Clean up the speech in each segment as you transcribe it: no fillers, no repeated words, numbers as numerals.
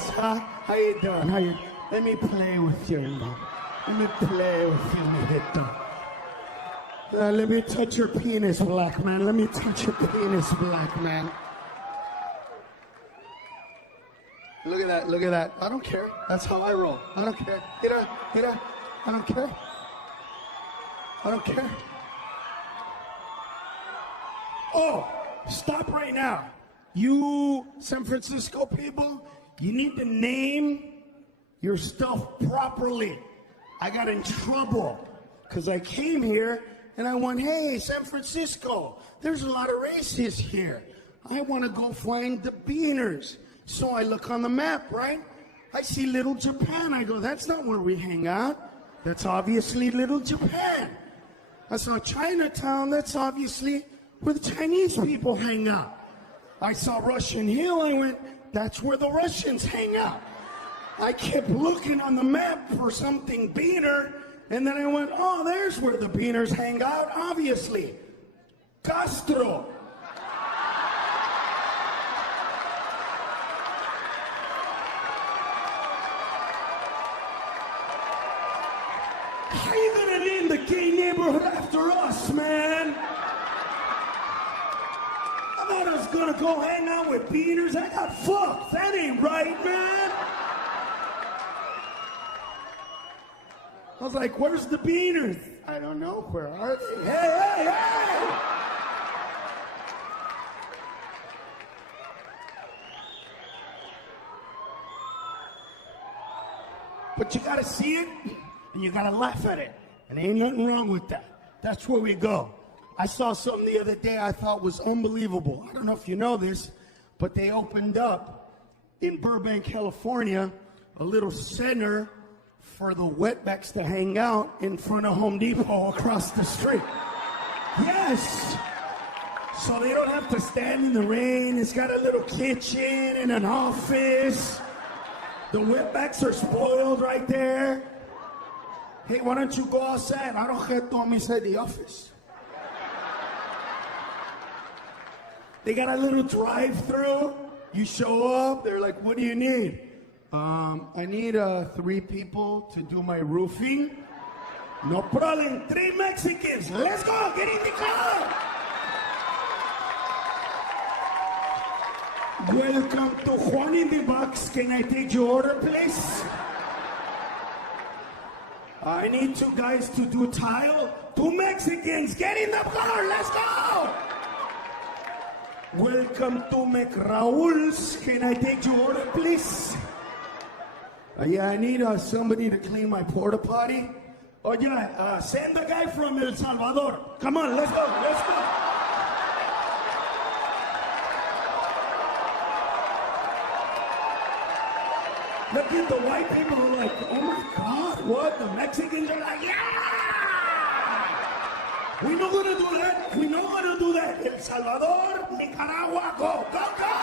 buenas, huh? How you doing? How you? Let me play with you, man. Let me play with you, mijito. Let me touch your penis, black man. Let me touch your penis, black man. Look at that, look at that. I don't care. That's how I roll. I don't care. Mira, mira. I don't care. I don't care. Oh, stop right now. You San Francisco people, you need to name your stuff properly. I got in trouble because I came here and I went, hey, San Francisco, there's a lot of racists here. I want to go find the beaners. So I look on the map, right? I see Little Japan. I go, that's not where we hang out. That's obviously Little Japan. I saw Chinatown. That's obviously where the Chinese people hang out. I saw Russian Hill. I went, that's where the Russians hang out. I kept looking on the map for something beaner, and then I went, oh, there's where the beaners hang out, obviously. Castro. How you gonna name the gay neighborhood after us, man? I thought I was gonna go hang out with beaners. I got fucked. That ain't right, man. I was like, where's the beaners? I don't know. Where are they? Hey, hey, hey! But you gotta see it, and you gotta laugh at it. And ain't nothing wrong with that. That's where we go. I saw something the other day I thought was unbelievable. I don't know if you know this, but they opened up in Burbank, California, a little center for the wetbacks to hang out in front of Home Depot across the street. Yes! So they don't have to stand in the rain. It's got a little kitchen and an office. The wetbacks are spoiled right there. Hey, why don't you go outside? I don't have to inside the office. They got a little drive-through. You show up, they're like, what do you need? I need 3 people to do my roofing. No problem, 3 Mexicans. Let's go, get in the car. Welcome to Juan in the Box. Can I take your order, please? I need 2 guys to do tile. 2 Mexicans, get in the car, let's go! Welcome to McRaul's. Can I take your order, please? Yeah, I need somebody to clean my porta potty. Oh yeah, send the guy from El Salvador. Come on, let's go, let's go. Look at the white people who are like, oh my God, what? The Mexicans are like, yeah! We know how to do that. We know how to do that. El Salvador, Nicaragua, go, go, go!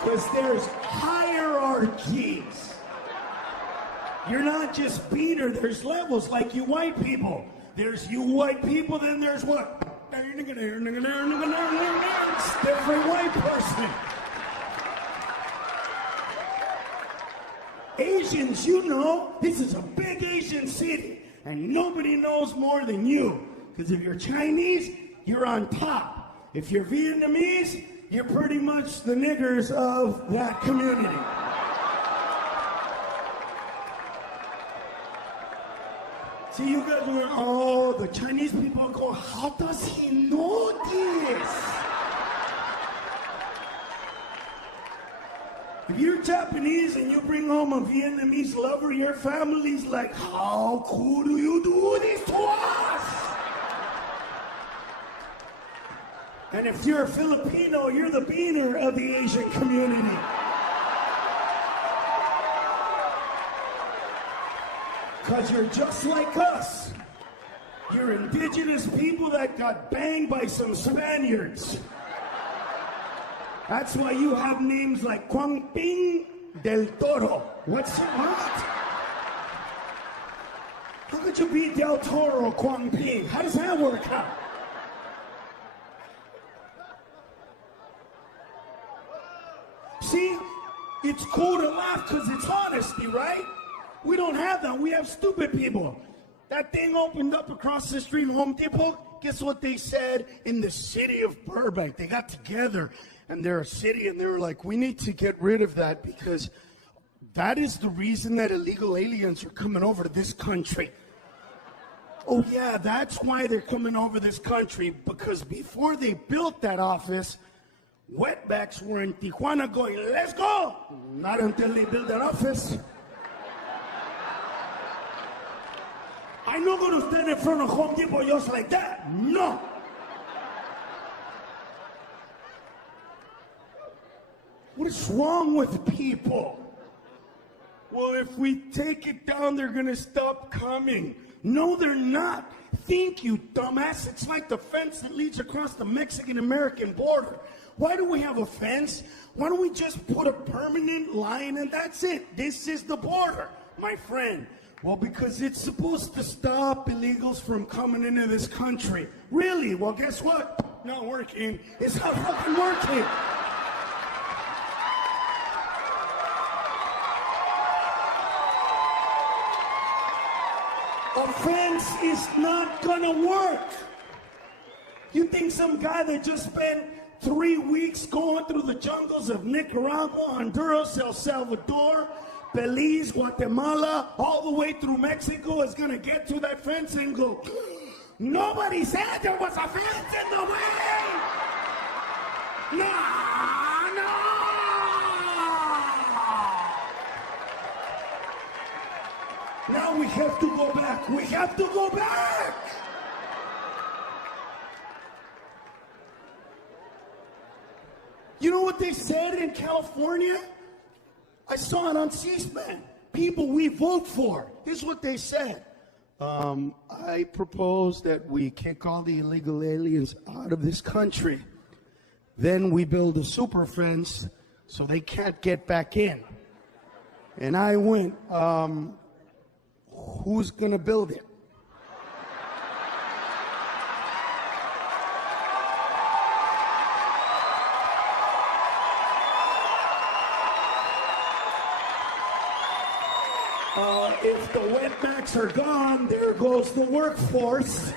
Because there's hierarchies. You're not just beaner, there's levels like you white people. There's you white people, then there's what? It's different white person. Asians, you know, this is a big Asian city, and nobody knows more than you. Because if you're Chinese, you're on top. If you're Vietnamese, you're pretty much the niggers of that community. See, you guys were, oh, the Chinese people go, how does he know this? If you're Japanese and you bring home a Vietnamese lover, your family's like, how cool do you do this to us? And if you're a Filipino, you're the beaner of the Asian community. Because you're just like us. You're indigenous people that got banged by some Spaniards. That's why you have names like Quang Ping del Toro. What? How could you be Del Toro Quang Ping? How does that work out? See, it's cool to laugh because it's honesty, right? We don't have that. We have stupid people. That thing opened up across the street in Home Depot. Guess what they said in the city of Burbank? They got together and they're a city and they were like, we need to get rid of that because that is the reason that illegal aliens are coming over to this country. Oh yeah, that's why they're coming over this country, because before they built that office, wetbacks were in Tijuana going, let's go! Not until they built that office. I'm not going to stand in front of Home Depot just like that. No. What is wrong with people? Well, if we take it down, they're going to stop coming. No, they're not. Think, you dumbass. It's like the fence that leads across the Mexican-American border. Why do we have a fence? Why don't we just put a permanent line and that's it? This is the border, my friend. Well, because it's supposed to stop illegals from coming into this country. Really? Well, guess what? Not working. It's not fucking working. A fence is not gonna work. You think some guy that just spent 3 weeks going through the jungles of Nicaragua, Honduras, El Salvador, Belize, Guatemala, all the way through Mexico is gonna get to that fence and go, nobody said there was a fence in the way! No! Now we have to go back. We have to go back! You know what they said in California? I saw it on C-SPAN. People we vote for. Here's what they said. I propose that we kick all the illegal aliens out of this country. Then we build a super fence so they can't get back in. And I went, who's going to build it? If the wetbacks are gone, there goes the workforce.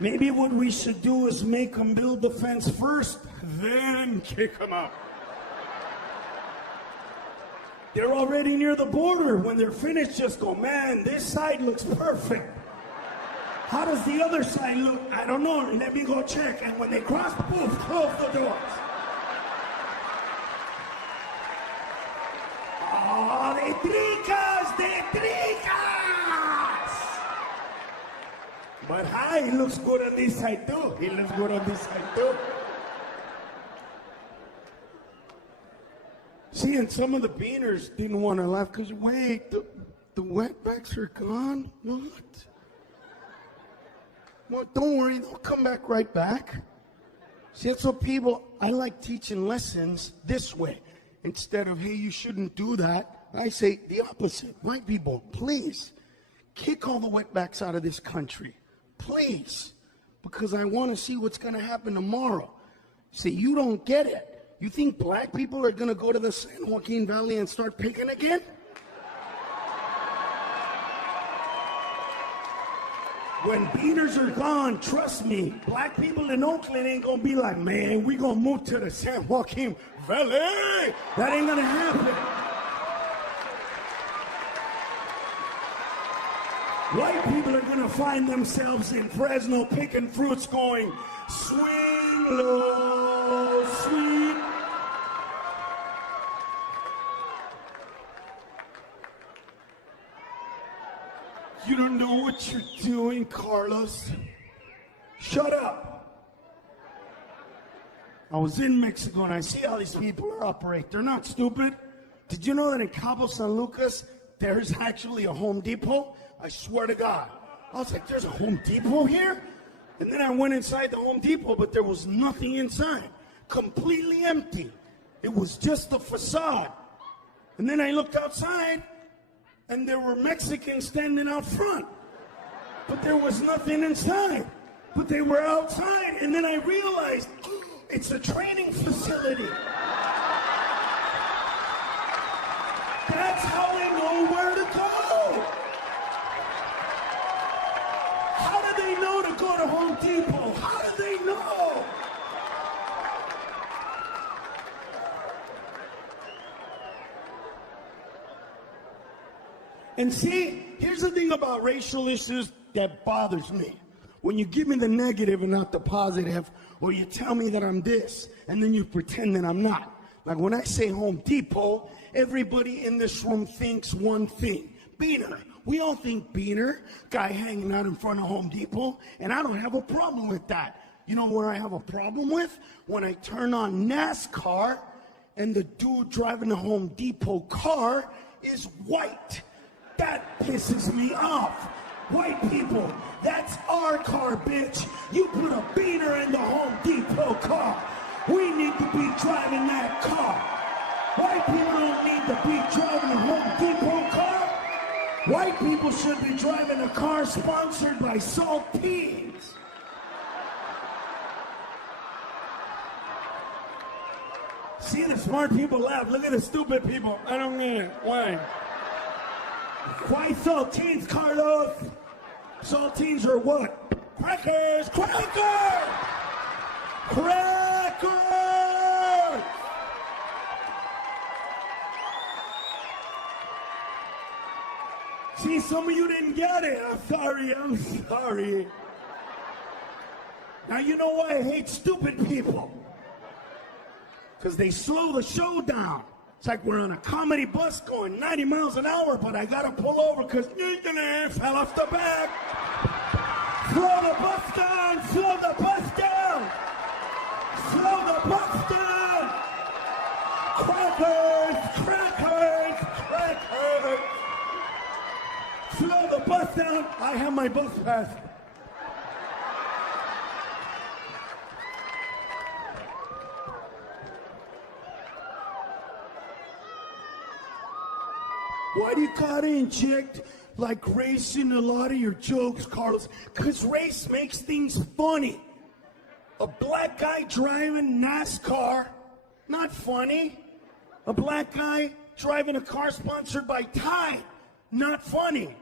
Maybe what we should do is make them build the fence first, then kick them out. They're already near the border. When they're finished, just go, man, this side looks perfect. How does the other side look? I don't know. Let me go check. And when they cross, poof, close the doors. Oh, de tricas, de tricas! But hi, he looks good on this side too. He looks good on this side too. See, and some of the beaners didn't want to laugh because, wait, the wetbacks are gone? What? Well, don't worry, they'll come back right back. See, that's what people, I like teaching lessons this way. Instead of, hey, you shouldn't do that, I say the opposite. White people, please, kick all the wetbacks out of this country. Please. Because I want to see what's going to happen tomorrow. See, you don't get it. You think black people are going to go to the San Joaquin Valley and start picking again? When beaners are gone, trust me, black people in Oakland ain't going to be like, man, we going to move to the San Joaquin Valley. That ain't going to happen. White people are going to find themselves in Fresno picking fruits going, swing low, sweet. You don't know what you're doing, Carlos. Shut up. I was in Mexico and I see how these people operate. They're not stupid. Did you know that in Cabo San Lucas, there's actually a Home Depot? I swear to God. I was like, there's a Home Depot here? And then I went inside the Home Depot, but there was nothing inside. Completely empty. It was just the facade. And then I looked outside, and there were Mexicans standing out front. But there was nothing inside. But they were outside. And then I realized, It's a training facility. That's how they know where to go. How do they know to go to Home Depot? How do they know? And see, here's the thing about racial issues that bothers me. When you give me the negative and not the positive, or you tell me that I'm this, and then you pretend that I'm not. Like when I say Home Depot, everybody in this room thinks one thing. Beaner. We all think Beaner, guy hanging out in front of Home Depot, and I don't have a problem with that. You know where I have a problem with? When I turn on NASCAR, and the dude driving the Home Depot car is white. That pisses me off. White people, that's our car, bitch. You put a Beaner in the Home Depot car. We need to be driving that car. White people don't need to be driving a Home Depot car. White people should be driving a car sponsored by saltines. See the smart people laugh. Look at the stupid people. I don't get it. Why? Why saltines, Carlos? Saltines are what? Crackers! Crackers! Crackers! See, some of you didn't get it. I'm sorry. Now you know why I hate stupid people. Because they slow the show down. It's like we're on a comedy bus going 90 miles an hour, but I gotta pull over because fell off the back. Slow the bus down, slow the bus down. Slow the bus down. Crackers, crackers, crackers. Slow the bus down. I have my bus pass. Why do you gotta inject like race in a lot of your jokes, Carlos? Because race makes things funny. A black guy driving NASCAR, not funny. A black guy driving a car sponsored by Tide, not funny.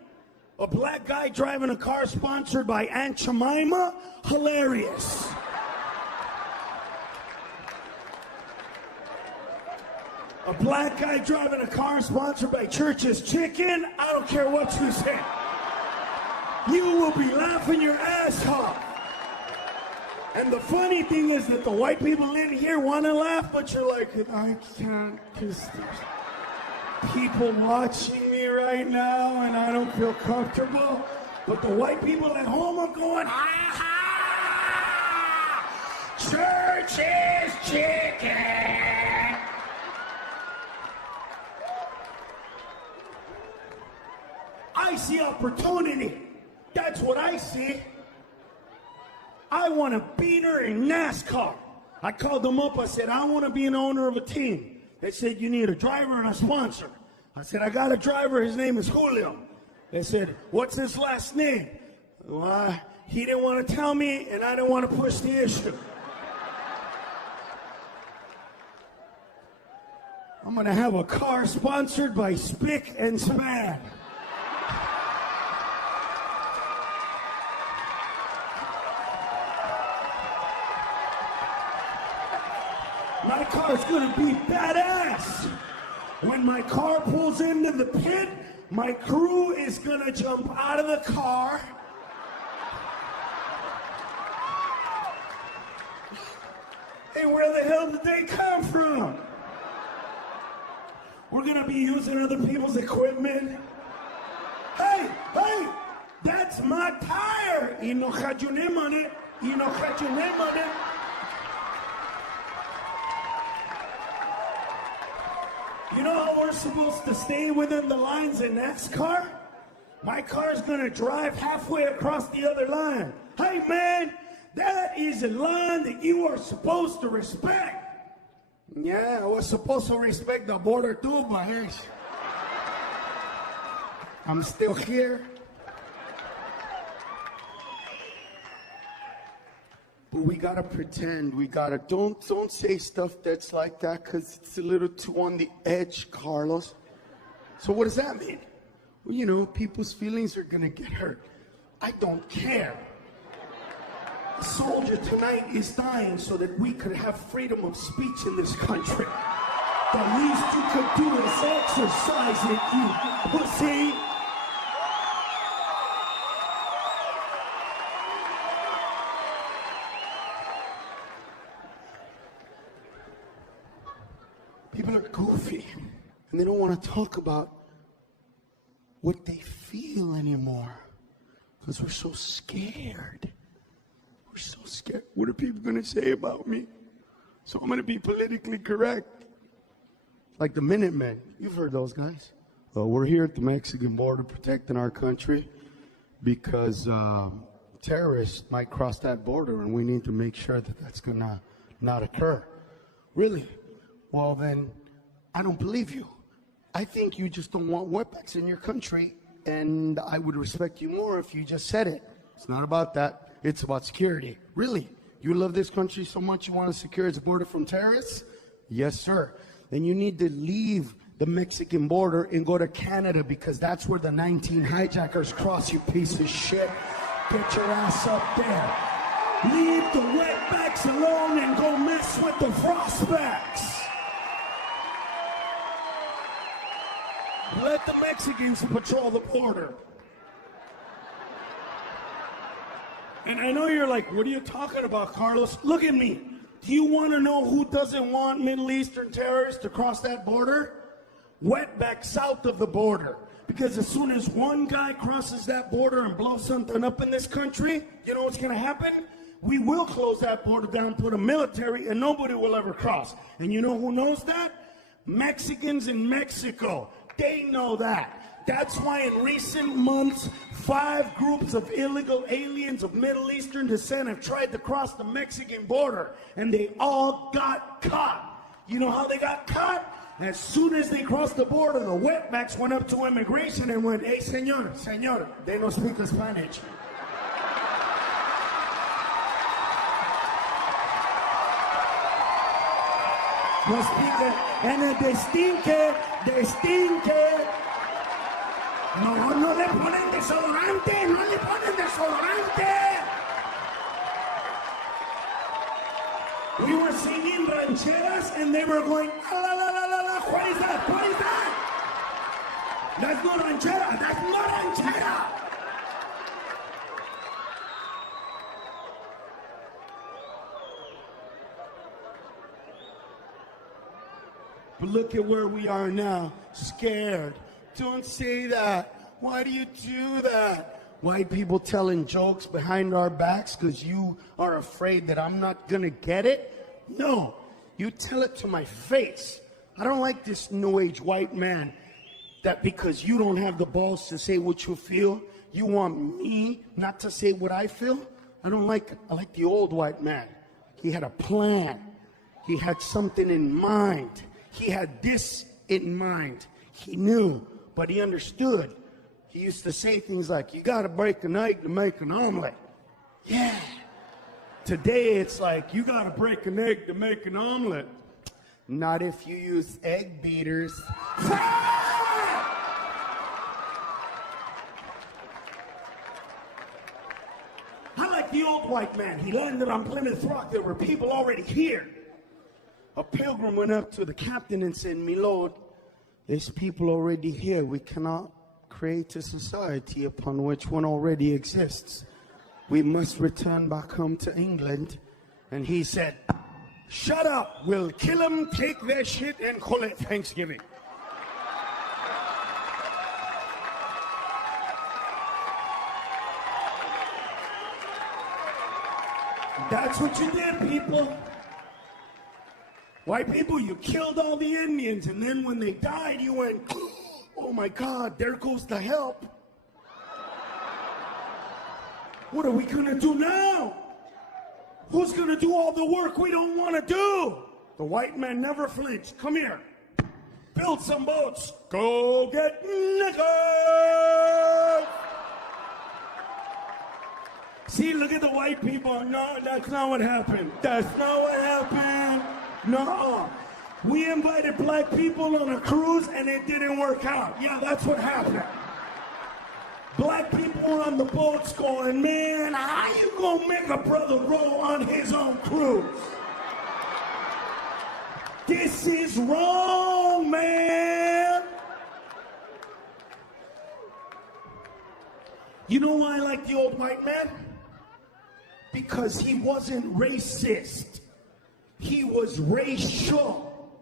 A black guy driving a car sponsored by Aunt Jemima, hilarious. A black guy driving a car sponsored by Church's Chicken, I don't care what you say. You will be laughing your ass off. And the funny thing is that the white people in here want to laugh, but you're like, I can't because there's people watching me right now and I don't feel comfortable. But the white people at home are going, ha ha! Church's Chicken! I see opportunity. That's what I see. I want a Beaner in NASCAR. I called them up. I said, I want to be an owner of a team. They said, you need a driver and a sponsor. I said, I got a driver. His name is Julio. They said, what's his last name? Well, he didn't want to tell me, and I didn't want to push the issue. I'm going to have a car sponsored by Spick and Span. My car's gonna be badass. When my car pulls into the pit, my crew is gonna jump out of the car. Hey, where the hell did they come from? We're gonna be using other people's equipment. Hey, that's my tire. Y no had your name on it. You know, had your name on it. You know how we're supposed to stay within the lines in NASCAR? My car's gonna drive halfway across the other line. Hey man, that is a line that you are supposed to respect. Yeah, I was supposed to respect the border too, but hey, I'm still here. But we gotta pretend. We gotta don't say stuff that's like that because it's a little too on the edge, Carlos. So what does that mean? Well, you know, people's feelings are gonna get hurt. I don't care. A soldier tonight is dying so that we could have freedom of speech in this country. The least you could do is exercise it, you pussy. People are goofy, and they don't want to talk about what they feel anymore because we're so scared. We're so scared. What are people going to say about me? So I'm going to be politically correct. Like the Minutemen. You've heard those guys. We're here at the Mexican border protecting our country because terrorists might cross that border, and we need to make sure that that's going to not occur. Really? Well, then, I don't believe you. I think you just don't want wetbacks in your country, and I would respect you more if you just said it. It's not about that. It's about security. Really? You love this country so much you want to secure its border from terrorists? Yes, sir. Then you need to leave the Mexican border and go to Canada because that's where the 19 hijackers cross, you piece of shit. Get your ass up there. Leave the wetbacks alone and go mess with the frostbacks. Let the Mexicans patrol the border. And I know you're like, what are you talking about, Carlos? Look at me. Do you want to know who doesn't want Middle Eastern terrorists to cross that border? Wetbacks south of the border. Because as soon as one guy crosses that border and blows something up in this country, you know what's going to happen? We will close that border down, put a military, and nobody will ever cross. And you know who knows that? Mexicans in Mexico. They know that. That's why in recent months, 5 groups of illegal aliens of Middle Eastern descent have tried to cross the Mexican border, and they all got caught. You know how they got caught? As soon as they crossed the border, the wetbacks went up to immigration and went, hey, señor, they don't speak Spanish. No speak it, and they stinke. No le ponen desodorante, no le ponen desodorante. We were singing rancheras and they were going, la la la la la, what is that? What is that? That's not ranchera, that's not ranchera. But look at where we are now, scared. Don't say that. Why do you do that? White people telling jokes behind our backs because you are afraid that I'm not going to get it? No, you tell it to my face. I don't like this new age white man that because you don't have the balls to say what you feel, you want me not to say what I feel? I like the old white man. He had a plan. He had something in mind. He had this in mind. He knew, but he understood. He used to say things like, you got to break an egg to make an omelet. Yeah. Today it's like, you got to break an egg to make an omelet. Not if you use egg beaters. I like the old white man. He landed on Plymouth Rock. There were people already here. A pilgrim went up to the captain and said, "My lord, there's people already here. We cannot create a society upon which one already exists. We must return back home to England." And he said, "Shut up. We'll kill them, take their shit, and call it Thanksgiving." That's what you did, people. White people, you killed all the Indians, and then when they died, you went, "Oh my God, there goes the help. What are we gonna do now? Who's gonna do all the work we don't wanna do?" The white man never flinched. "Come here. Build some boats. Go get naked." See, look at the white people. No, that's not what happened. That's not what happened. No. We invited black people on a cruise and it didn't work out. Yeah, that's what happened. Black people were on the boats going, man, how you gonna make a brother roll on his own cruise? This is wrong, man. You know why I like the old white man? Because he wasn't racist. He was racial.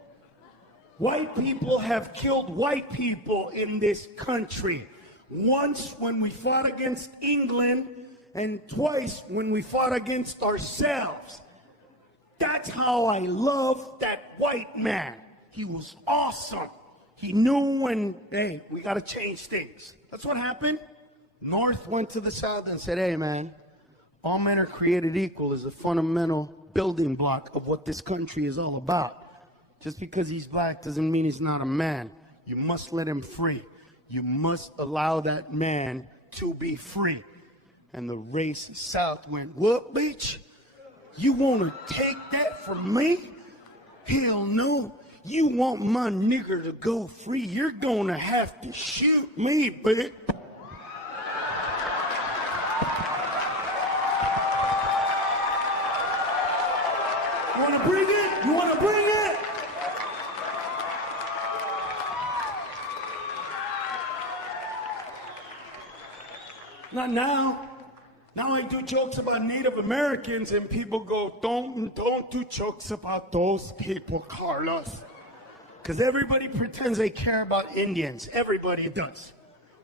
White people have killed white people in this country. Once when we fought against England, and twice when we fought against ourselves. That's how I love that white man. He was awesome. He knew when, hey, we got to change things. That's what happened. North went to the South and said, hey, man, all men are created equal is a fundamental building block of what this country is all about. Just because he's black doesn't mean he's not a man. You must let him free. You must allow that man to be free. And the race South went, what, bitch? You want to take that from me? Hell no. You want my nigger to go free? You're going to have to shoot me, bitch. You want to bring it? You want to bring it? Not now. Now I do jokes about Native Americans and people go, don't do jokes about those people, Carlos. Because everybody pretends they care about Indians. Everybody does.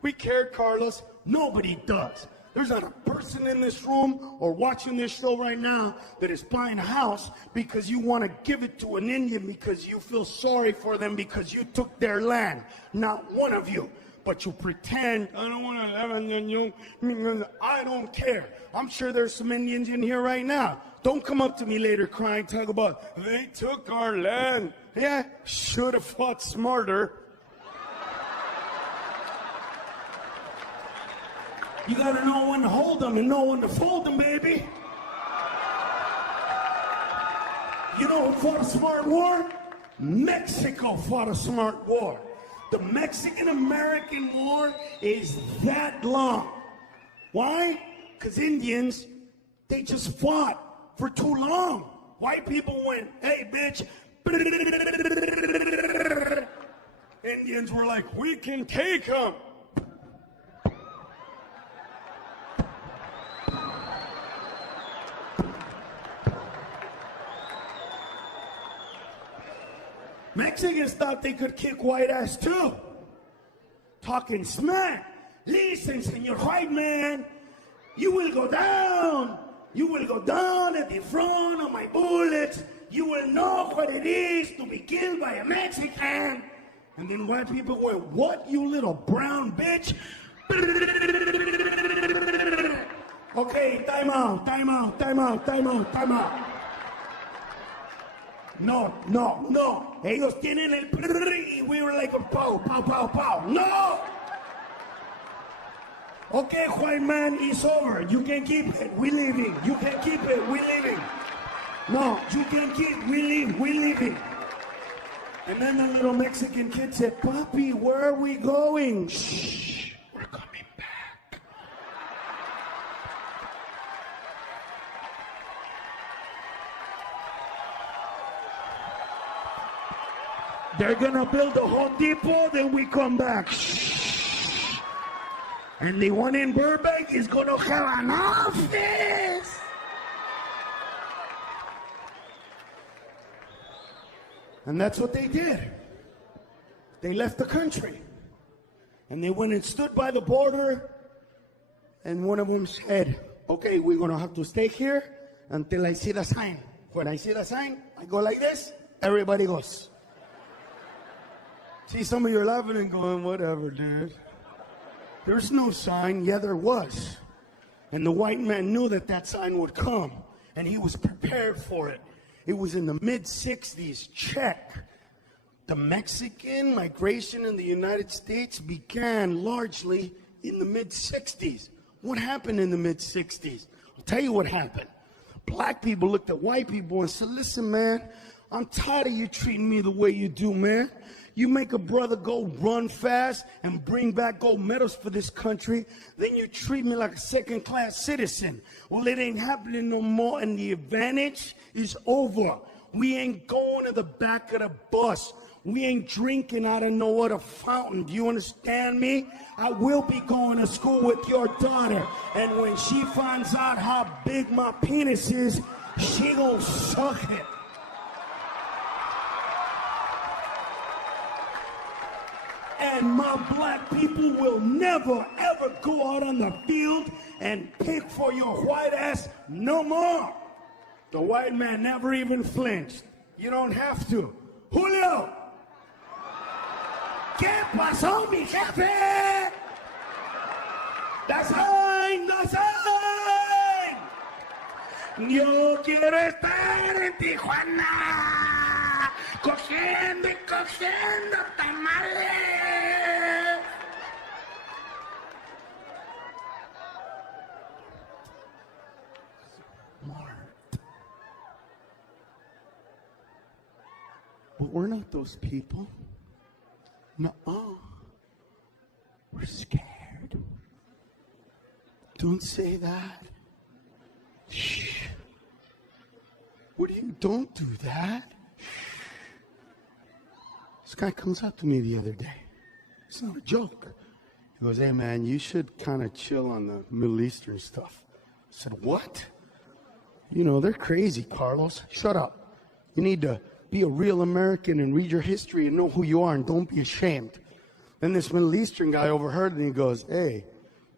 We care, Carlos. Nobody does. There's not a person in this room or watching this show right now that is buying a house because you want to give it to an Indian because you feel sorry for them because you took their land. Not one of you. But you pretend, I don't want to live in you. I don't care. I'm sure there's some Indians in here right now. Don't come up to me later crying, talk about, they took our land. Yeah, should have fought smarter. You got to know when to hold them and know when to fold them, baby. You know who fought a smart war? Mexico fought a smart war. The Mexican-American War is that long. Why? Because Indians, they just fought for too long. White people went, hey, bitch. Indians were like, we can take them. Mexicans thought they could kick white ass too. Talking smack. Listen, senor white man, you will go down. You will go down at the front of my bullets. You will know what it is to be killed by a Mexican. And then white people went, what, you little brown bitch? Okay, time out, time out, time out, time out, time out. No. Ellos tienen el y we were like a pow, pow, pow, pow. No! Okay, white man, it's over. You can keep it. We leaving. You can keep it. We leaving. No, you can keep. We leaving. And then the little Mexican kid said, Papi, where are we going? Shh, we're coming back. They're gonna build a Home Depot, then we come back. Shh. And the one in Burbank is gonna have an office. And that's what they did. They left the country. And they went and stood by the border. And one of them said, okay, we're gonna have to stay here until I see the sign. When I see the sign, I go like this, everybody goes. See, some of you are laughing and going, whatever, dude. There's no sign. Yeah, there was. And the white man knew that that sign would come. And he was prepared for it. It was in the mid-60s. Check. The Mexican migration in the United States began largely in the mid-60s. What happened in the mid-60s? I'll tell you what happened. Black people looked at white people and said, listen, man, I'm tired of you treating me the way you do, man. You make a brother go run fast and bring back gold medals for this country, then you treat me like a second-class citizen. Well, it ain't happening no more, and the advantage is over. We ain't going to the back of the bus. We ain't drinking out of no other fountain. Do you understand me? I will be going to school with your daughter, and when she finds out how big my penis is, she gonna suck it. And my black people will never, ever go out on the field and pick for your white ass no more. The white man never even flinched. You don't have to. Julio! ¿Qué pasó, mi jefe? Dasein, Dasein. Yo quiero estar en Tijuana, cogiendo y cogiendo tamales. Smart. But we're not those people. No, we're scared. Don't say that. Shh. What do you? Don't do that. This guy comes up to me the other day. It's not a joke. He goes, hey man, you should kind of chill on the Middle Eastern stuff. I said, what? You know, they're crazy, Carlos. Shut up. You need to be a real American and read your history and know who you are and don't be ashamed. Then this Middle Eastern guy overheard it and he goes, hey,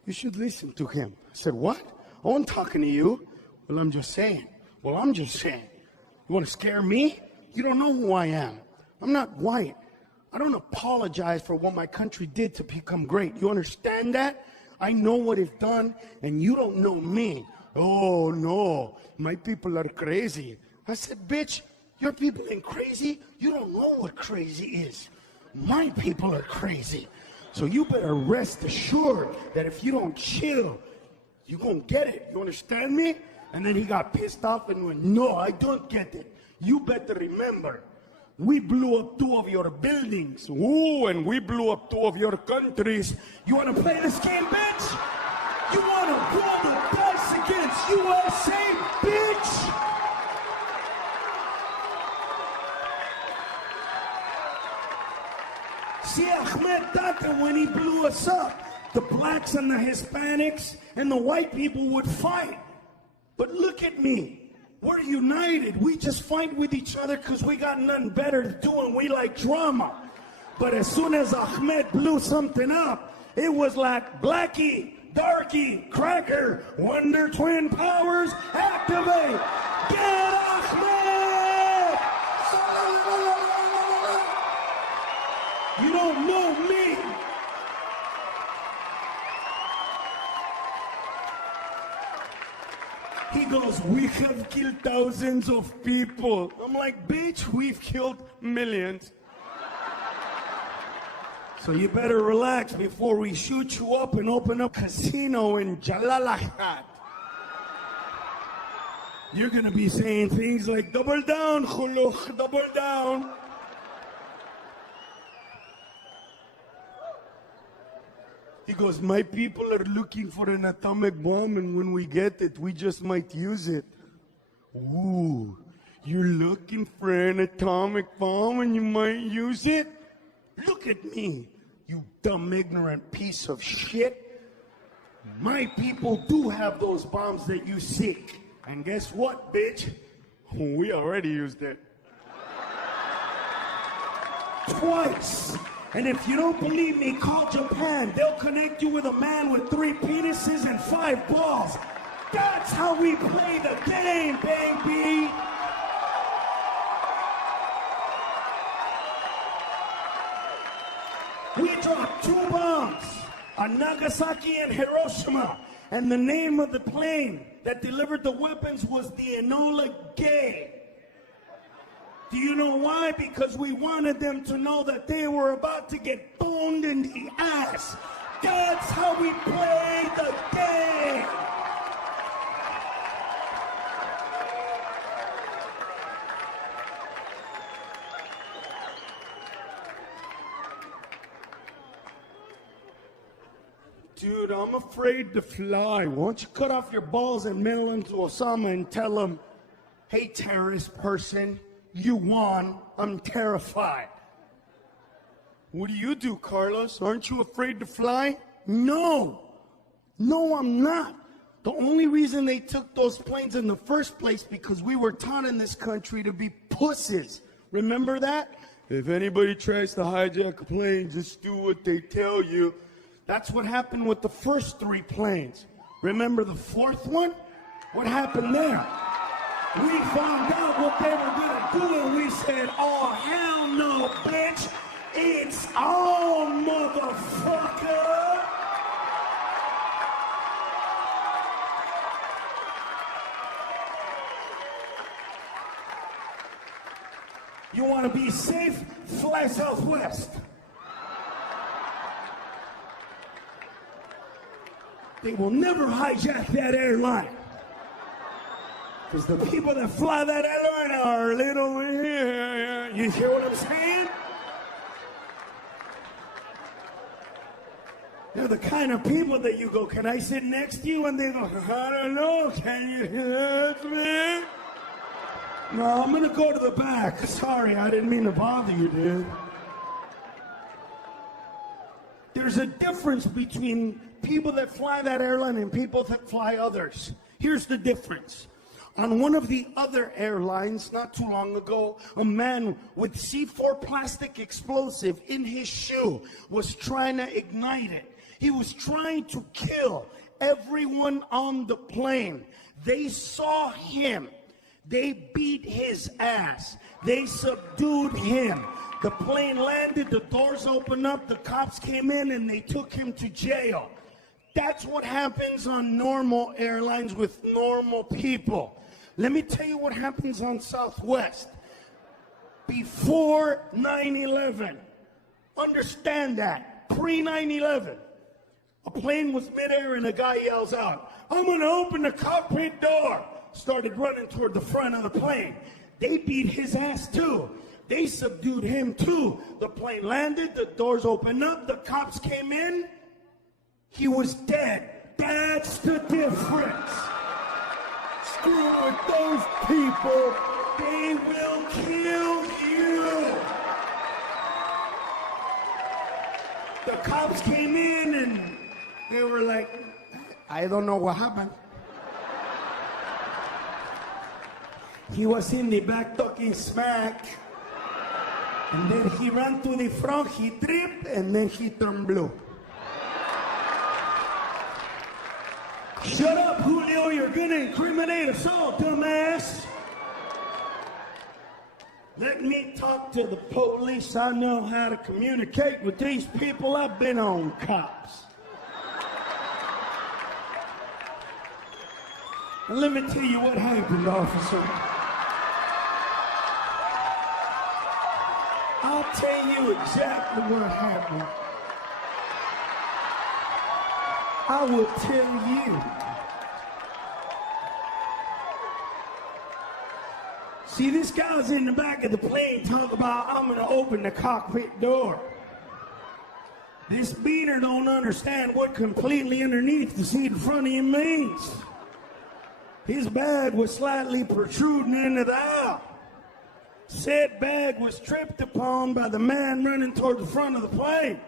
you should listen to him. I said, what? Oh, I'm talking to you. Well, I'm just saying. Well, I'm just saying. You want to scare me? You don't know who I am. I'm not white. I don't apologize for what my country did to become great. You understand that? I know what it's done and you don't know me. Oh, no, my people are crazy. I said, bitch, your people ain't crazy. You don't know what crazy is. My people are crazy. So you better rest assured that if you don't chill, you're going to get it. You understand me? And then he got pissed off and went, no, I don't get it. You better remember, we blew up 2 of your buildings. Ooh, and we blew up 2 of your countries. You want to play this game, bitch? You want to roll the dice against USA, bitch? See, Ahmed Tata, when he blew us up, the blacks and the Hispanics and the white people would fight. But look at me. We're united. We just fight with each other because we got nothing better to do and we like drama. But as soon as Ahmed blew something up, it was like Blackie, Darky, Cracker, Wonder Twin Powers, activate! Get Ahmed! You don't know me. He goes, we have killed thousands of people. I'm like, bitch, we've killed millions. So you better relax before we shoot you up and open up a casino in Jalalabad. You're gonna be saying things like, double down, Khuluk, double down. He goes, my people are looking for an atomic bomb, and when we get it, we just might use it. Ooh, you're looking for an atomic bomb and you might use it? Look at me, you dumb, ignorant piece of shit. My people do have those bombs that you seek. And guess what, bitch? We already used it. Twice. And if you don't believe me, call Japan. They'll connect you with a man with 3 penises and 5 balls. That's how we play the game, baby. We dropped 2 bombs on Nagasaki and Hiroshima. And the name of the plane that delivered the weapons was the Enola Gay. Do you know why? Because we wanted them to know that they were about to get boned in the ass. That's how we play the game. dude, I'm afraid to fly. Why don't you cut off your balls and mail them to Osama and tell him, hey, terrorist person, you won. I'm terrified. What do, Carlos? Aren't you afraid to fly? No. No, I'm not. The only reason they took those planes in the first place because we were taught in this country to be pussies. Remember that? If anybody tries to hijack a plane, just do what they tell you. That's what happened with the first 3 planes. Remember the 4th one? What happened there? We found out what they were going to do, and we said, oh, hell no, bitch. It's on, motherfucker. You want to be safe? Fly Southwest. They will never hijack that airline. Because the people that fly that airline are little... You hear what I'm saying? They're the kind of people that you go, can I sit next to you? And they go, I don't know, can you help me? No, I'm going to go to the back. Sorry, I didn't mean to bother you, dude. There's a difference between people that fly that airline and people that fly others. Here's the difference. On one of the other airlines, not too long ago, a man with C4 plastic explosive in his shoe was trying to ignite it. He was trying to kill everyone on the plane. They saw him. They beat his ass. They subdued him. The plane landed, the doors opened up, the cops came in, and they took him to jail. That's what happens on normal airlines with normal people. Let me tell you what happens on Southwest. Before 9/11, understand that, pre-9/11, a plane was midair and a guy yells out, I'm gonna open the cockpit door. Started running toward the front of the plane. They beat his ass too. They subdued him too. The plane landed, the doors opened up, the cops came in. He was dead. That's the difference. Screw with those people. They will kill you. The cops came in and they were like, I don't know what happened. He was in the back talking smack. And then he ran to the front, he tripped, and then he turned blue. Shut up, Julio, you're gonna incriminate us all, dumbass. Let me talk to the police. I know how to communicate with these people. I've been on cops. And let me tell you what happened, officer. I'll tell you exactly what happened. I will tell you. See, this guy's in the back of the plane talking about, I'm going to open the cockpit door. This beater don't understand what completely underneath the seat in front of him means. His bag was slightly protruding into the aisle. Said bag was tripped upon by the man running toward the front of the plane.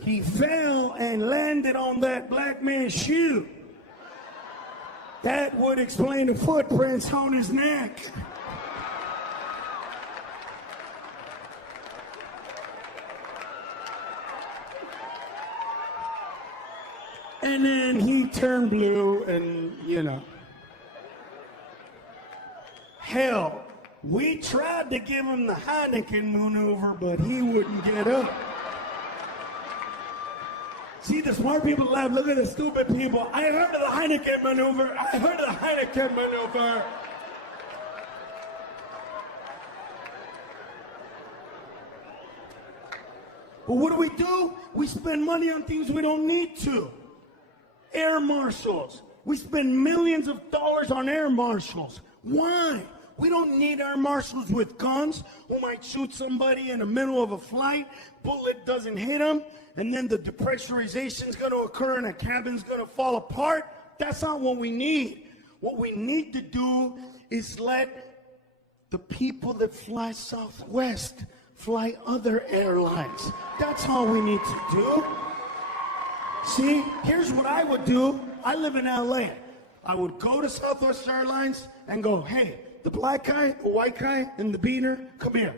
He fell and landed on that black man's shoe. That would explain the footprints on his neck. And then he turned blue and, you know. Hell, we tried to give him the Heineken maneuver, but he wouldn't get up. See, the smart people laugh. Look at the stupid people. I heard of the Heineken maneuver. I heard of the Heineken maneuver. But what do? We spend money on things we don't need to. Air marshals. We spend millions of dollars on air marshals. Why? We don't need air marshals with guns who might shoot somebody in the middle of a flight, bullet doesn't hit them, and then the depressurization is going to occur and a cabin's going to fall apart. That's not what we need. What we need to do is let the people that fly Southwest fly other airlines. That's all we need to do. See, here's what I would do. I live in LA. I would go to Southwest Airlines and go, hey, the black guy, the white guy, and the beaner, come here.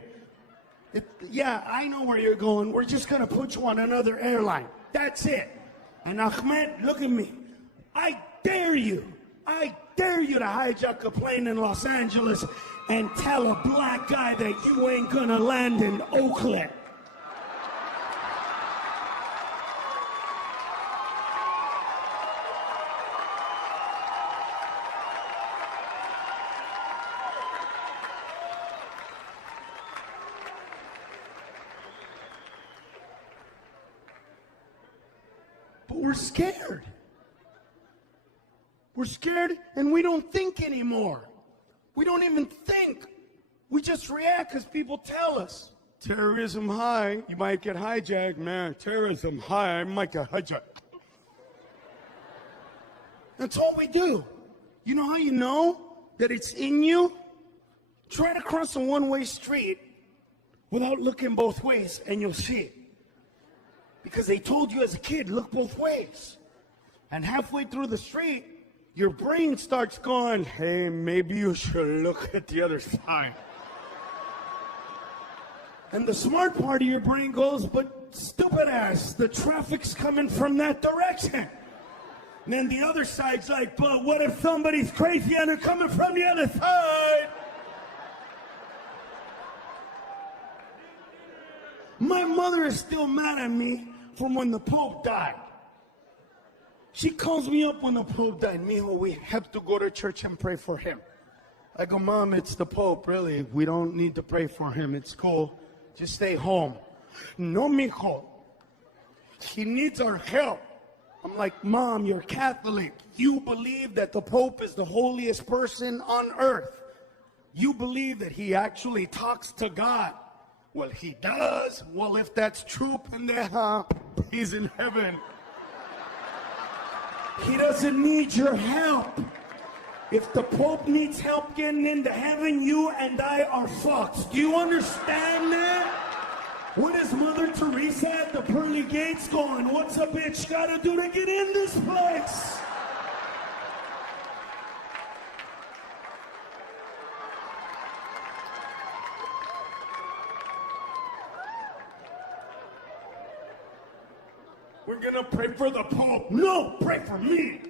Yeah, I know where you're going. We're just going to put you on another airline. That's it. And Ahmed, look at me. I dare you to hijack a plane in Los Angeles and tell a black guy that you ain't going to land in Oakland. We're scared. We're scared and we don't think anymore. We don't even think. We just react because people tell us. Terrorism high, you might get hijacked. Man, terrorism high, I might get hijacked. That's all we do. You know how you know that it's in you? Try to cross a one-way street without looking both ways and you'll see it. Because they told you as a kid, look both ways. And halfway through the street, your brain starts going, hey, maybe you should look at the other side. And the smart part of your brain goes, but stupid ass, the traffic's coming from that direction. And then the other side's like, but what if somebody's crazy and they're coming from the other side? My mother is still mad at me from when the Pope died. She calls me up when the Pope died. Mijo, we have to go to church and pray for him. I go, Mom, it's the Pope, really. We don't need to pray for him. It's cool. Just stay home. No, mijo. He needs our help. I'm like, Mom, you're Catholic. You believe that the Pope is the holiest person on earth. You believe that he actually talks to God. Well, he does. Well, if that's true, pendeja, he's in heaven. He doesn't need your help. If the Pope needs help getting into heaven, you and I are fucked. Do you understand that? What is Mother Teresa at the pearly gates going? What's a bitch gotta do to get in this place? We're gonna pray for the Pope. No, pray for me.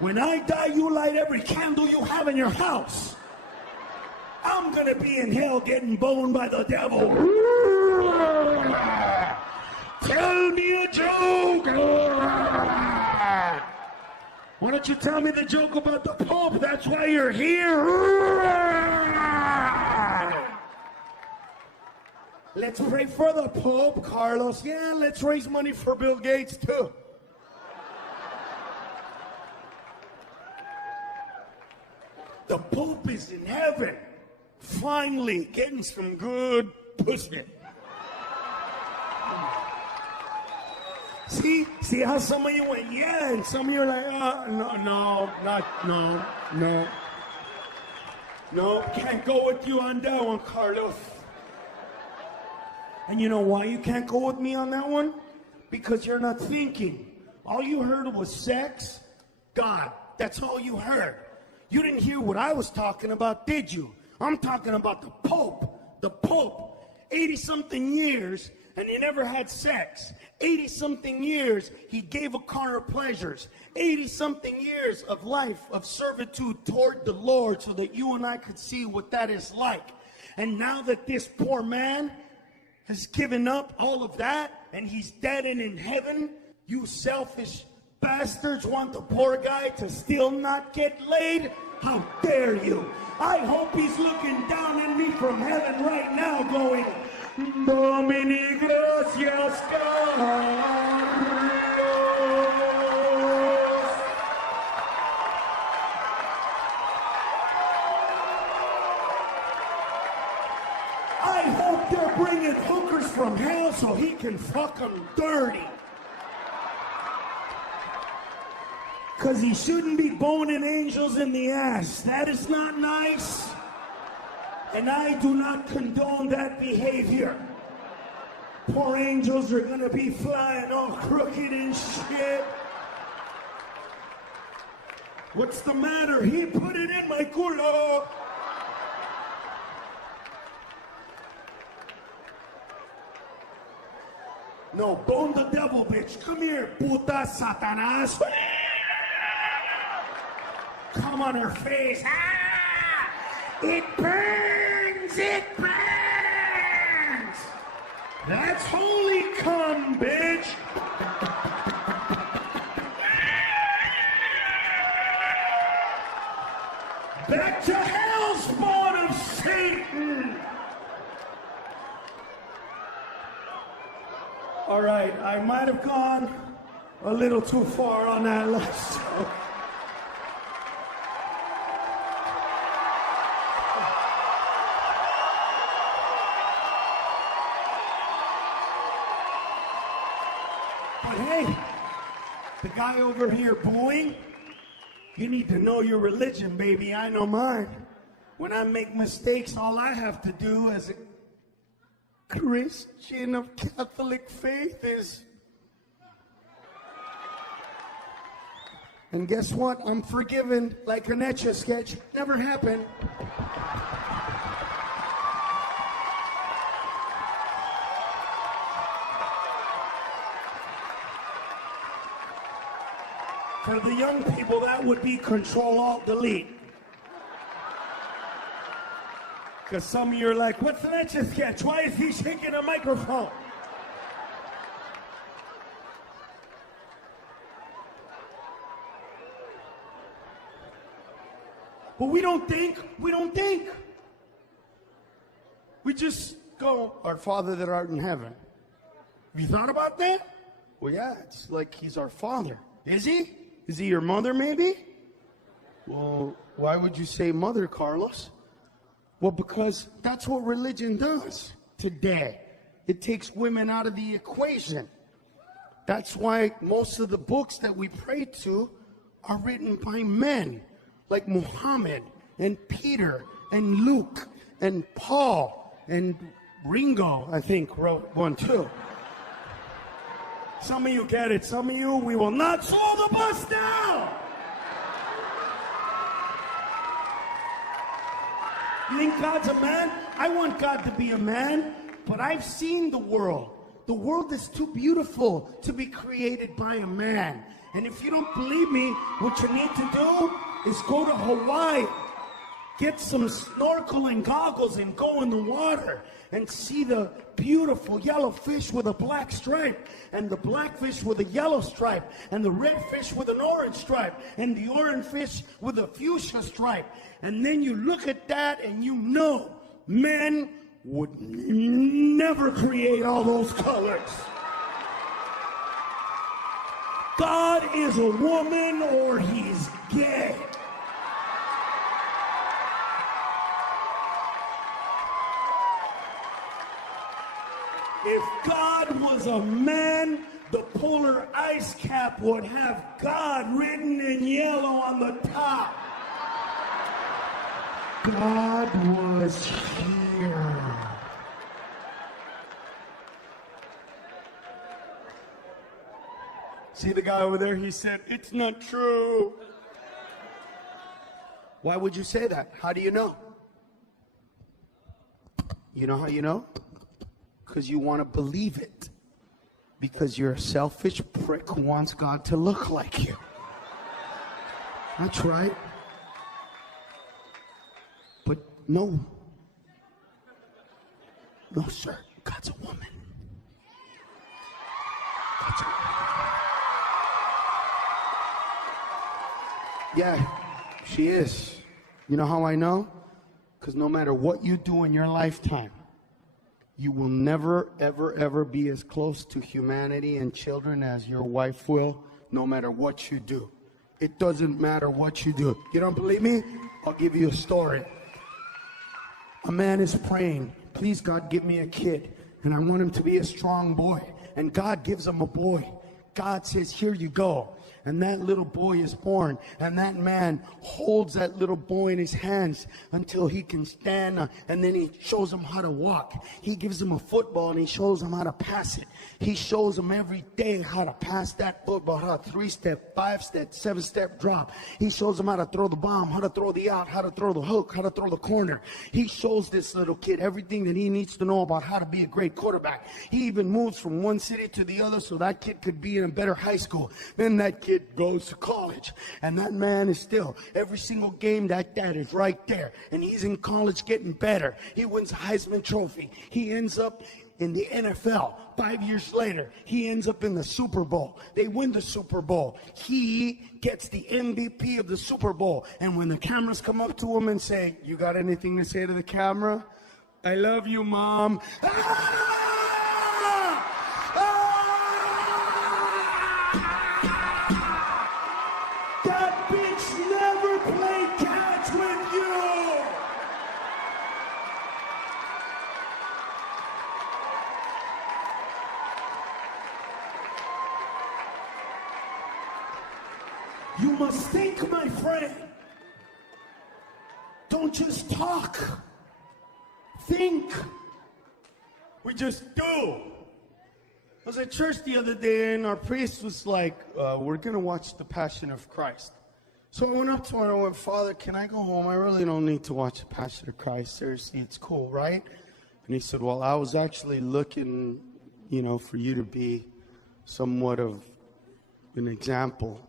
When I die, you light every candle you have in your house. I'm gonna be in hell getting boned by the devil. Tell me a joke. Why don't you tell me the joke about the Pope? That's why you're here. Let's pray for the Pope, Carlos. Yeah, let's raise money for Bill Gates, too. The Pope is in heaven, finally getting some good pussy. See how some of you went, yeah, and some of you are like, no, can't go with you on that one, Carlos. And you know why you can't go with me on that one? Because you're not thinking. All you heard was sex, God. That's all you heard. You didn't hear what I was talking about, did you? I'm talking about the Pope. The Pope. 80-something years, and he never had sex. 80-something years, he gave a carnal pleasures. 80-something years of life, of servitude toward the Lord, so that you and I could see what that is like. And now that this poor man has given up all of that, and he's dead and in heaven, you selfish bastards want the poor guy to still not get laid? How dare you? I hope he's looking down at me from heaven right now going, Domini gracias, Carlos. I hope they're bringing hookers from hell so he can fuck them dirty. Because he shouldn't be boning angels in the ass. That is not nice. And I do not condone that behavior. Poor angels are gonna be flying all crooked and shit. What's the matter? He put it in my culo. No, bone the devil, bitch. Come here, puta Satanas. Come on her face. Ah! It burns! It burns! That's holy cum, bitch! Back to hell, spawn of Satan! All right, I might have gone a little too far on that last joke. But hey, the guy over here booing, you need to know your religion, baby. I know mine. When I make mistakes, all I have to do as a Christian of Catholic faith is... And guess what? I'm forgiven like an Mencia sketch. Never happened. For the young people, that would be Control-Alt-Delete. Because some of you are like, what's the Mencia sketch? Why is he shaking a microphone? But we don't think. We just go, our Father that art in heaven. Have you thought about that? Well, yeah, it's like he's our Father. Is he? Is he your mother, maybe? Well, why would you say mother, Carlos? Well, because that's what religion does today. It takes women out of the equation. That's why most of the books that we pray to are written by men, like Muhammad and Peter and Luke and Paul and Ringo, I think, wrote one too. Some of you get it. Some of you, we will not slow the bus down. You think God's a man? I want God to be a man, but I've seen the world. The world is too beautiful to be created by a man. And if you don't believe me, what you need to do is go to Hawaii, get some snorkeling goggles and go in the water and see the beautiful yellow fish with a black stripe, and the black fish with a yellow stripe, and the red fish with an orange stripe, and the orange fish with a fuchsia stripe. And then you look at that and you know men would never create all those colors. God is a woman or he's gay. If God was a man, the polar ice cap would have God written in yellow on the top. God was here. See the guy over there? He said, it's not true. Why would you say that? How do you know? You know how you know? Because you want to believe it. Because you're a selfish prick who wants God to look like you. That's right. But no. No, sir. God's a woman. God's a woman. Yeah, she is. You know how I know? Because no matter what you do in your lifetime, you will never, ever, ever be as close to humanity and children as your wife will, no matter what you do. It doesn't matter what you do. You don't believe me? I'll give you a story. A man is praying please God, give me a kid. And I want him to be a strong boy. And God gives him a boy. God says, here you go. And that little boy is born. And that man holds that little boy in his hands until he can stand. And then he shows him how to walk. He gives him a football and he shows him how to pass it. He shows him every day how to pass that football, how to 3-step, 5-step, 7-step drop. He shows him how to throw the bomb, how to throw the out, how to throw the hook, how to throw the corner. He shows this little kid everything that he needs to know about how to be a great quarterback. He even moves from one city to the other so that kid could be in a better high school. Then that kid goes to college. And that man is still, every single game that dad is right there. And he's in college getting better. He wins a Heisman Trophy. He ends up in the NFL. 5 years later, he ends up in the Super Bowl. They win the Super Bowl. He gets the MVP of the Super Bowl. And when the cameras come up to him and say, you got anything to say to the camera? I love you, Mom. That bitch never played catch with you. You must think, my friend. Don't just talk. Think. We just do. I was at church the other day and our priest was like, we're going to watch The Passion of Christ. So I went up to him and I went, Father, can I go home? I really don't need to watch The Passion of Christ. Seriously, it's cool, right? And he said, well, I was actually looking, for you to be somewhat of an example.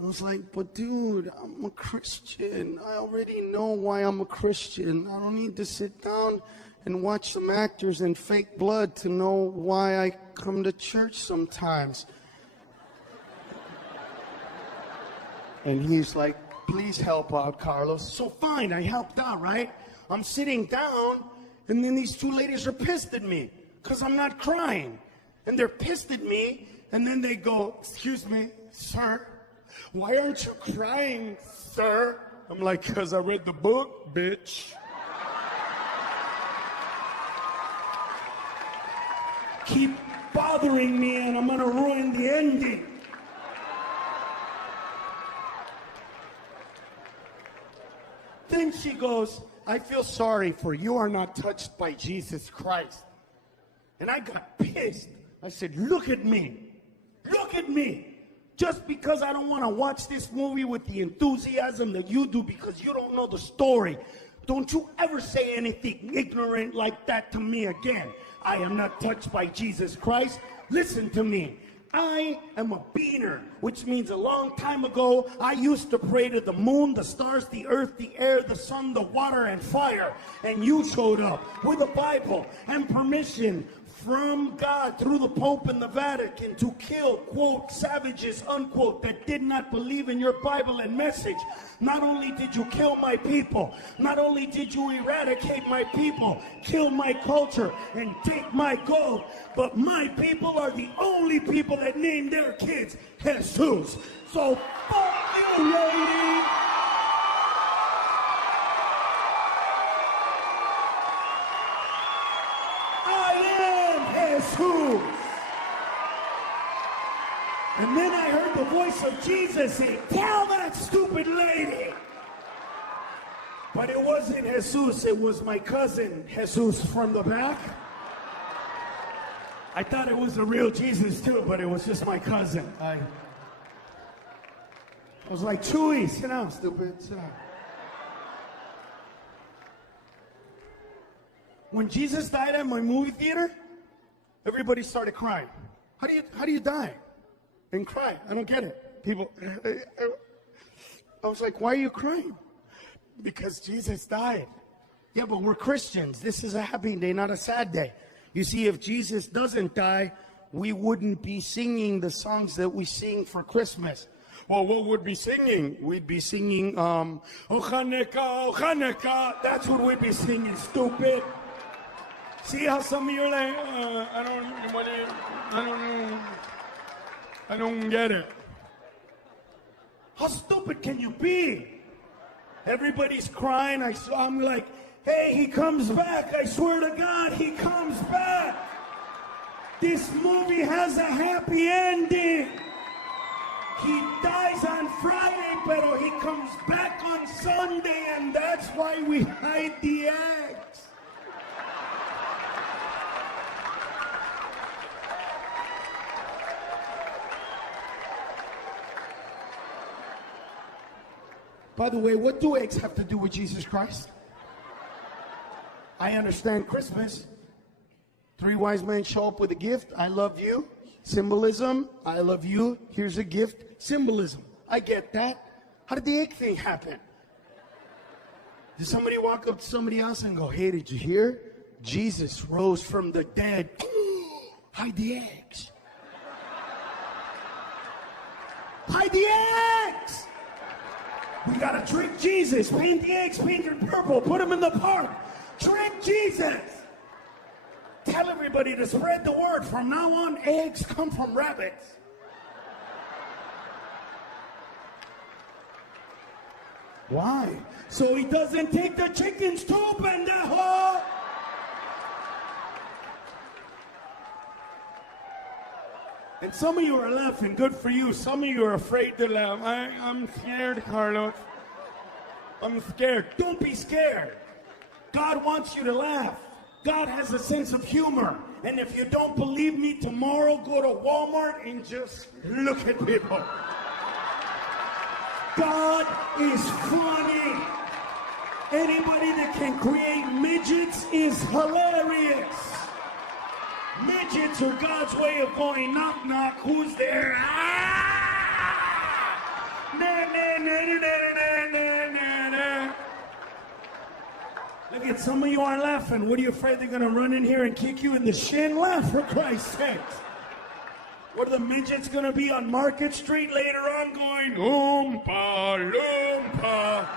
I was like, but dude, I'm a Christian. I already know why I'm a Christian. I don't need to sit down and watch some actors and fake blood to know why I come to church sometimes. And he's like, please help out, Carlos. So fine, I helped out, right? I'm sitting down, and then these two ladies are pissed at me because I'm not crying. And they're pissed at me, and then they go, excuse me, sir, why aren't you crying, sir? I'm like, because I read the book, bitch. Keep bothering me and I'm gonna ruin the ending. Then she goes, I feel sorry for you are not touched by Jesus Christ. And I got pissed. I said, look at me. Look at me. Just because I don't want to watch this movie with the enthusiasm that you do because you don't know the story, don't you ever say anything ignorant like that to me again. I am not touched by Jesus Christ. Listen to me. I am a beaner, which means a long time ago, I used to pray to the moon, the stars, the earth, the air, the sun, the water, and fire. And you showed up with a Bible and permission from God through the Pope and the Vatican to kill, quote, savages, unquote, that did not believe in your Bible and message. Not only did you kill my people, not only did you eradicate my people, kill my culture, and take my gold, but my people are the only people that name their kids Jesus. So fuck you, lady! Jesus. And then I heard the voice of Jesus say, tell that stupid lady. But it wasn't Jesus, it was my cousin, Jesus from the back. I thought it was the real Jesus too, but it was just my cousin. I was like, Chewy, sit down, stupid, sit down. When Jesus died at my movie theater, everybody started crying. How do you die and cry? I don't get it. People, I was like, why are you crying? Because Jesus died. Yeah, but we're Christians. This is a happy day, not a sad day. You see, if Jesus doesn't die, we wouldn't be singing the songs that we sing for Christmas. Well, what would we be singing? We'd be singing, O Hanukkah, O Hanukkah. That's what we'd be singing, stupid. See how some of you are like, I don't get it. How stupid can you be? Everybody's crying. I'm like, Hey, he comes back. I swear to God, he comes back. This movie has a happy ending. He dies on Friday, but he comes back on Sunday, and that's why we hide the eggs. By the way, what do eggs have to do with Jesus Christ? I understand Christmas. 3 wise men show up with a gift. I love you. Symbolism. I love you. Here's a gift. Symbolism. I get that. How did the egg thing happen? Did somebody walk up to somebody else and go, hey, did you hear? Jesus rose from the dead. Hide the eggs. Hide the eggs. We gotta trick Jesus. Paint the eggs pink and purple. Put them in the park. Trick Jesus. Tell everybody to spread the word. From now on, eggs come from rabbits. Why? So he doesn't take the chickens too, pendejo. And some of you are laughing. Good for you. Some of you are afraid to laugh. I'm scared, Carlos. I'm scared. Don't be scared. God wants you to laugh. God has a sense of humor. And if you don't believe me, tomorrow go to Walmart and just look at people. God is funny. Anybody that can create midgets is hilarious. Midgets are God's way of going, knock, knock, who's there? Ah! Na, na, na, na, na, na, na, na. Look at some of you aren't laughing. What are you afraid they're going to run in here and kick you in the shin? Laugh, for Christ's sake. What are the midgets going to be on Market Street later on going, Oompa Loompa?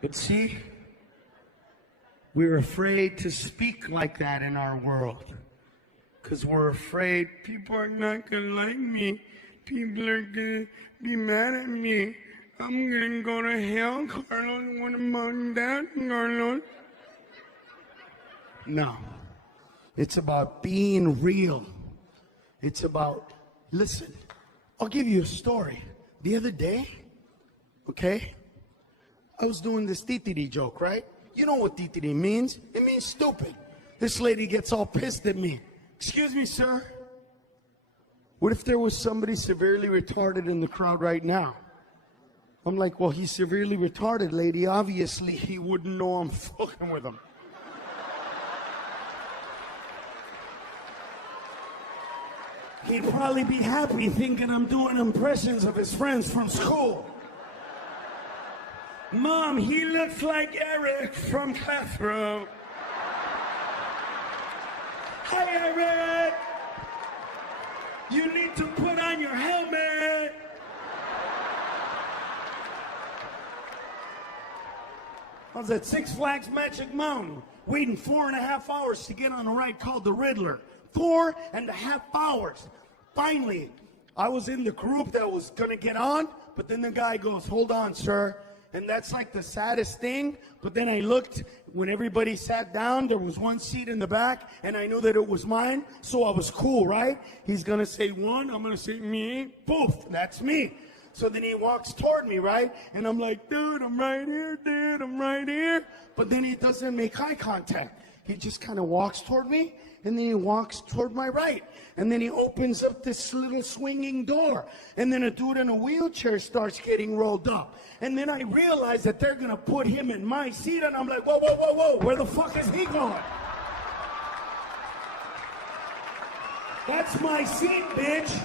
But see, we're afraid to speak like that in our world. Because we're afraid people are not going to like me. People are going to be mad at me. I'm going to go to hell, Carlos. What about that, Carlos? No. It's about being real. It's about, listen, I'll give you a story. The other day, okay, I was doing this titiri joke, right? You know what titiri means? It means stupid. This lady gets all pissed at me. Excuse me, sir. What if there was somebody severely retarded in the crowd right now? I'm like, well, he's severely retarded, lady. Obviously, he wouldn't know I'm fucking with him. He'd probably be happy thinking I'm doing impressions of his friends from school. Mom, he looks like Eric from Cutthroat. Hi, Eric. You need to put on your helmet. I was at Six Flags Magic Mountain, waiting 4.5 hours to get on a ride called the Riddler. 4.5 hours. Finally, I was in the group that was going to get on, but then the guy goes, hold on, sir. And that's like the saddest thing. But then I looked, when everybody sat down, there was one seat in the back, and I knew that it was mine, so I was cool, right? He's going to say one, I'm going to say me, poof, that's me. So then he walks toward me, right? And I'm like, dude, I'm right here, dude, I'm right here. But then he doesn't make eye contact. He just kind of walks toward me, and then he walks toward my right. And then he opens up this little swinging door. And then a dude in a wheelchair starts getting rolled up. And then I realize that they're going to put him in my seat. And I'm like, whoa, whoa, whoa, whoa. Where the fuck is he going? That's my seat, bitch.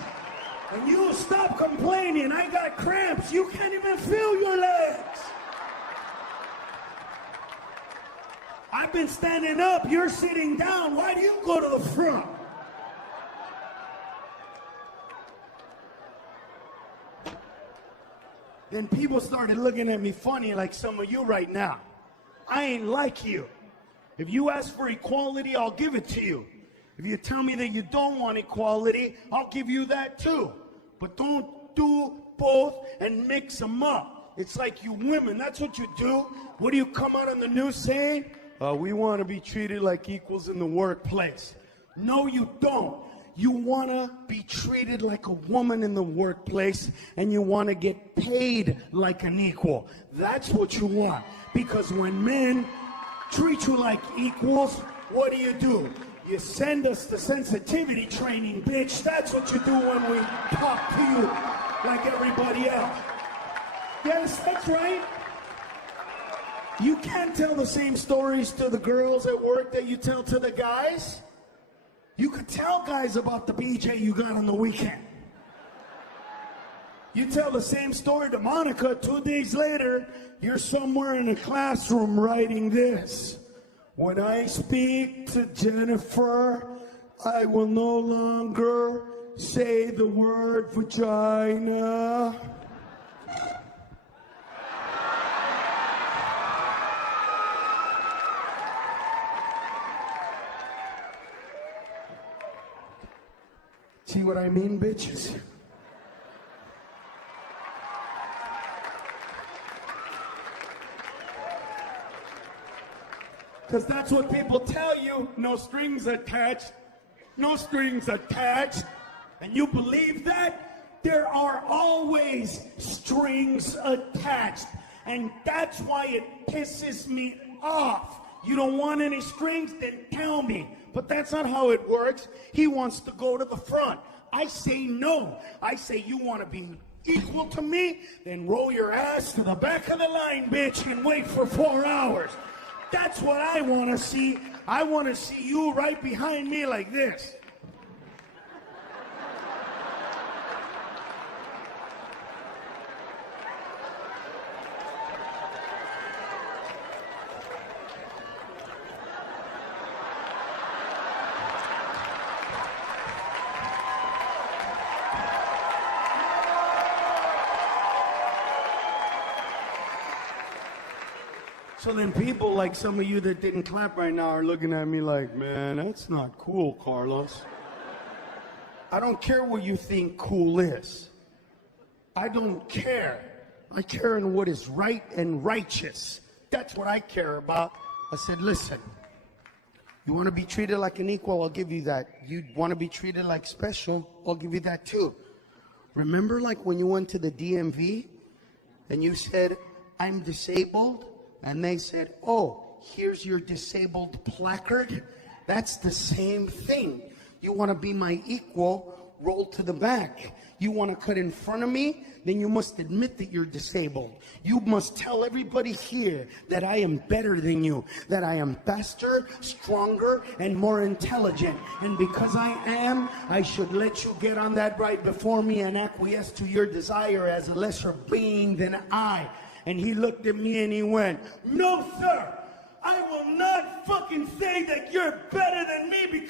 And you stop complaining. I got cramps. You can't even feel your legs. I've been standing up. You're sitting down. Why do you go to the front? Then people started looking at me funny like some of you right now. I ain't like you. If you ask for equality, I'll give it to you. If you tell me that you don't want equality, I'll give you that too. But don't do both and mix them up. It's like you women, that's what you do. What do you come out on the news saying? We want to be treated like equals in the workplace. No, you don't. You want to be treated like a woman in the workplace, and you want to get paid like an equal. That's what you want. Because when men treat you like equals, what do? You send us the sensitivity training, bitch. That's what you do when we talk to you like everybody else. Yes, that's right. You can't tell the same stories to the girls at work that you tell to the guys. You could tell guys about the BJ you got on the weekend. You tell the same story to Monica, 2 days later, you're somewhere in a classroom writing this. When I speak to Jennifer, I will no longer say the word vagina. See what I mean, bitches? Because that's what people tell you. No strings attached. No strings attached. And you believe that? There are always strings attached. And that's why it pisses me off. You don't want any strings? Then tell me. But that's not how it works. He wants to go to the front. I say no. I say you want to be equal to me? Then roll your ass to the back of the line, bitch, and wait for 4 hours. That's what I want to see. I want to see you right behind me like this. So then people like some of you that didn't clap right now are looking at me like, man, that's not cool, Carlos. I don't care what you think cool is. I don't care. I care in what is right and righteous. That's what I care about. I said, listen, you want to be treated like an equal, I'll give you that. You want to be treated like special, I'll give you that too. Remember like when you went to the DMV and you said, I'm disabled? And they said, oh, here's your disabled placard. That's the same thing. You want to be my equal, roll to the back. You want to cut in front of me, then you must admit that you're disabled. You must tell everybody here that I am better than you, that I am faster, stronger, and more intelligent. And because I am, I should let you get on that ride before me and acquiesce to your desire as a lesser being than I. And he looked at me and he went, no, sir, I will not fucking say that you're better than me because